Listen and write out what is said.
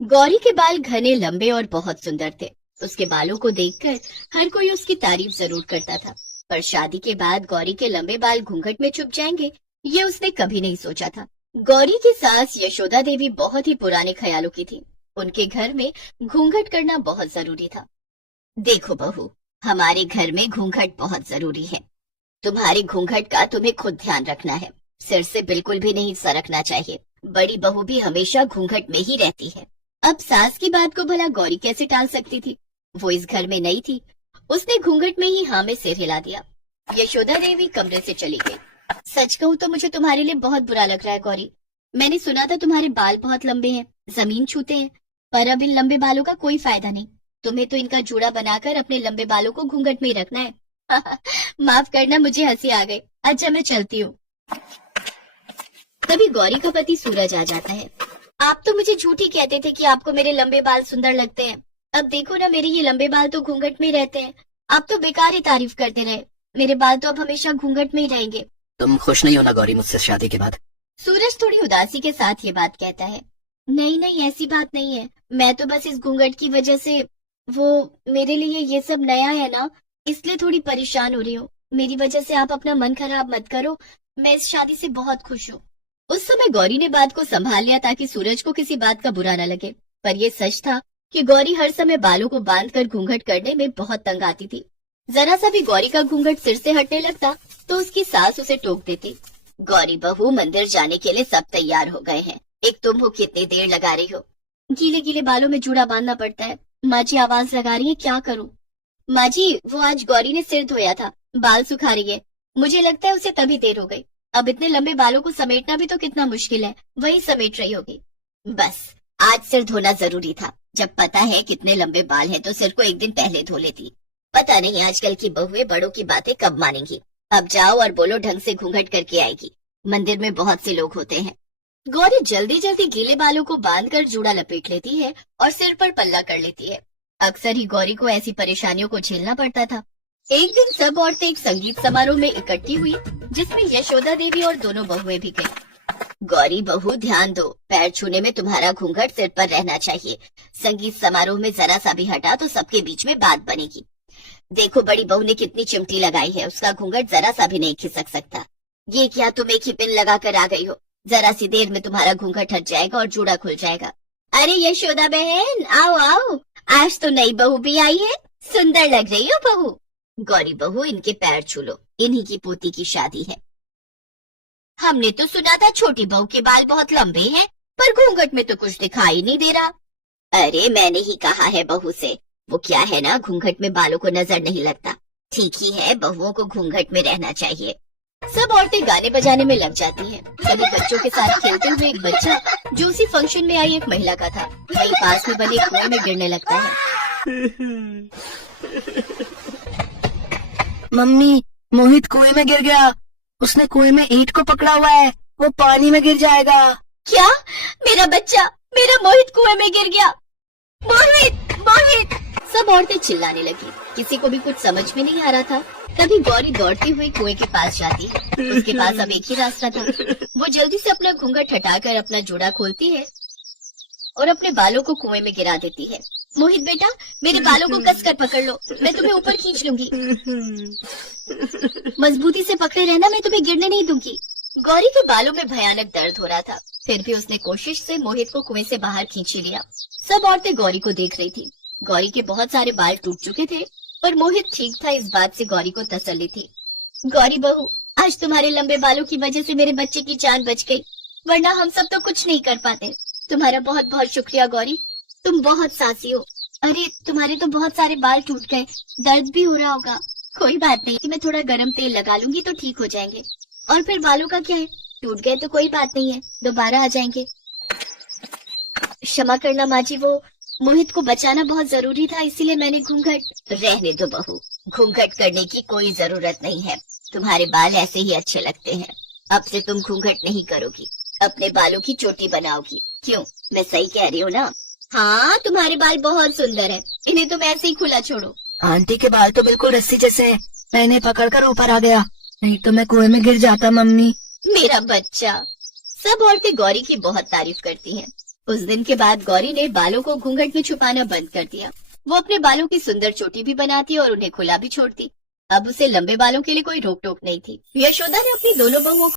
गौरी के बाल घने लंबे और बहुत सुंदर थे। उसके बालों को देखकर हर कोई उसकी तारीफ जरूर करता था। पर शादी के बाद गौरी के लंबे बाल घूंघट में छुप जाएंगे, ये उसने कभी नहीं सोचा था। गौरी की सास यशोदा देवी बहुत ही पुराने ख्यालों की थी। उनके घर में घूंघट करना बहुत जरूरी था। देखो बहू, हमारे घर में घूंघट बहुत जरूरी है। तुम्हारे घूंघट का तुम्हें खुद ध्यान रखना है। सिर से बिल्कुल भी नहीं सरकना चाहिए। बड़ी बहू भी हमेशा घूंघट में ही रहती है। अब सास की बात को भला गौरी कैसे टाल सकती थी? वो इस घर में नई थी। उसने घूंघट में ही हाँ में सिर हिला दिया। यशोदा देवी कमरे से चली गई। सच कहूँ तो मुझे तुम्हारे लिए बहुत बुरा लग रहा है गौरी। मैंने सुना था तुम्हारे बाल बहुत लंबे हैं, जमीन छूते हैं। पर अब इन लंबे बालों का कोई फायदा नहीं। तुम्हें तो इनका जूड़ा बनाकर अपने लंबे बालों को घूंघट में ही रखना है। माफ करना, मुझे हंसी आ गई। अच्छा, मैं चलती हूँ। तभी गौरी का पति सूरज आ जाता है। आप तो मुझे झूठी कहते थे कि आपको मेरे लंबे बाल सुंदर लगते हैं। अब देखो ना, मेरे ये लंबे बाल तो घूंघट में रहते हैं। आप तो बेकार ही तारीफ करते रहे। मेरे बाल तो अब हमेशा घूंघट में ही रहेंगे। तुम खुश नहीं हो ना गौरी मुझसे शादी के बाद? सूरज थोड़ी उदासी के साथ ये बात कहता है। नहीं नहीं, ऐसी बात नहीं है। मैं तो बस इस घूंघट की वजह से, वो मेरे लिए ये सब नया है ना, इसलिए थोड़ी परेशान हो रही हूँ। मेरी वजह से आप अपना मन खराब मत करो। मैं इस शादी से बहुत खुश हूँ। उस समय गौरी ने बात को संभाल लिया ताकि सूरज को किसी बात का बुरा न लगे। पर यह सच था कि गौरी हर समय बालों को बांधकर घूंघट करने में बहुत तंग आती थी। जरा सा भी गौरी का घूंघट सिर से हटने लगता तो उसकी सास उसे टोक देती। गौरी बहू, मंदिर जाने के लिए सब तैयार हो गए हैं। एक तुम हो, कितनी देर लगा रही हो? गीले गीले बालों में जूड़ा बांधना पड़ता है। माँ जी आवाज लगा रही है, क्या करूँ? माँ जी, वो आज गौरी ने सिर धोया था, बाल सुखा रही है। मुझे लगता है उसे तभी देर हो गई। अब इतने लंबे बालों को समेटना भी तो कितना मुश्किल है, वही समेट रही होगी। बस, आज सिर धोना जरूरी था। जब पता है कितने लंबे बाल हैं तो सिर को एक दिन पहले धो लेती। पता नहीं आजकल की बहुएं बड़ों की बातें कब मानेंगी। अब जाओ और बोलो ढंग से घूंघट करके आएगी। मंदिर में बहुत से लोग होते हैं। गौरी जल्दी जल्दी गीले बालों को बांधकर जूड़ा लपेट लेती है और सिर पर पल्ला कर लेती है। अक्सर ही गौरी को ऐसी परेशानियों को झेलना पड़ता था। एक दिन सब औरतें एक संगीत समारोह में इकट्ठी हुई, जिसमें यशोदा देवी और दोनों बहुएं भी गईं। गौरी बहू, ध्यान दो, पैर छूने में तुम्हारा घूंघट सिर पर रहना चाहिए। संगीत समारोह में जरा सा भी हटा तो सबके बीच में बात बनेगी। देखो, बड़ी बहू ने कितनी चिमटी लगाई है, उसका घूंघट जरा सा भी नहीं खिसक सकता। ये क्या, तुम एक ही पिन लगा कर आ गई हो? जरा सी देर में तुम्हारा घूंघट हट जाएगा और जूड़ा खुल जाएगा। अरे यशोदा बहन, आओ आओ, आज तो नई बहू भी आई है। सुंदर लग रही हो बहू। गौरी बहू, इनके पैर छू लो, इन्हीं की पोती की शादी है। हमने तो सुना था छोटी बहू के बाल बहुत लंबे हैं, पर घूंघट में तो कुछ दिखाई नहीं दे रहा। अरे मैंने ही कहा है बहू से, वो क्या है ना, घूंघट में बालों को नजर नहीं लगता। ठीक ही है, बहुओं को घूंघट में रहना चाहिए। सब औरतें गाने बजाने में लग जाती हैं। सभी बच्चों के साथ खेलते हुए एक बच्चा, जो उसी फंक्शन में आई एक महिला का था, वही पास में बने कुएं में गिरने लगता है। मम्मी, मोहित कुएं में गिर गया। उसने कुएं में ईंट को पकड़ा हुआ है, वो पानी में गिर जाएगा। क्या? मेरा बच्चा, मेरा मोहित कुएं में गिर गया। मोहित, मोहित! सब औरतें चिल्लाने लगी। किसी को भी कुछ समझ में नहीं आ रहा था। तभी गौरी दौड़ती हुई कुएं के पास जाती है। उसके पास अब एक ही रास्ता था। वो जल्दी से अपना घूंघट हटाकर अपना जूड़ा खोलती है और अपने बालों को कुएं में गिरा देती है। मोहित बेटा, मेरे बालों को कसकर पकड़ लो, मैं तुम्हें ऊपर खींच लूंगी। मजबूती से पकड़े रहना, मैं तुम्हें गिरने नहीं दूंगी। गौरी के बालों में भयानक दर्द हो रहा था, फिर भी उसने कोशिश से मोहित को कुएं से बाहर खींच ही लिया। सब औरतें गौरी को देख रही थी। गौरी के बहुत सारे बाल टूट चुके थे, पर मोहित ठीक था, इस बात से गौरी को तसल्ली थी। गौरी बहू, आज तुम्हारे लंबे बालों की वजह से मेरे बच्चे की जान बच गई, वरना हम सब तो कुछ नहीं कर पाते। तुम्हारा बहुत बहुत शुक्रिया गौरी, तुम बहुत साहसी हो। अरे तुम्हारे तो बहुत सारे बाल टूट गए, दर्द भी हो रहा होगा। कोई बात नहीं, मैं थोड़ा गरम तेल लगा लूंगी तो ठीक हो जाएंगे। और फिर बालों का क्या है, टूट गए तो कोई बात नहीं है, दोबारा आ जाएंगे। क्षमा करना माँ जी, वो मोहित को बचाना बहुत जरूरी था, इसीलिए मैंने घूंघट। रहने दो बहू, घूंघट करने की कोई जरूरत नहीं है। तुम्हारे बाल ऐसे ही अच्छे लगते हैं। अब से तुम घूंघट नहीं करोगी, अपने बालों की चोटी बनाओगी। क्यों, मैं सही कह रही हूँ ना? हाँ, तुम्हारे बाल बहुत सुंदर है, इन्हें तुम ऐसे ही खुला छोड़ो। आंटी के बाल तो बिल्कुल रस्सी जैसे हैं। मैं इन्हें पकड़कर ऊपर आ गया, नहीं तो मैं कुएं में गिर जाता। मम्मी, मेरा बच्चा। सब औरतें गौरी की बहुत तारीफ करती हैं। उस दिन के बाद गौरी ने बालों को घूंघट में छुपाना बंद कर दिया। वो अपने बालों की सुंदर चोटी भी बनाती और उन्हें खुला भी छोड़ती। अब उसे लंबे बालों के लिए कोई रोक टोक नहीं थी। यशोदा ने अपनी दोनों बहुओं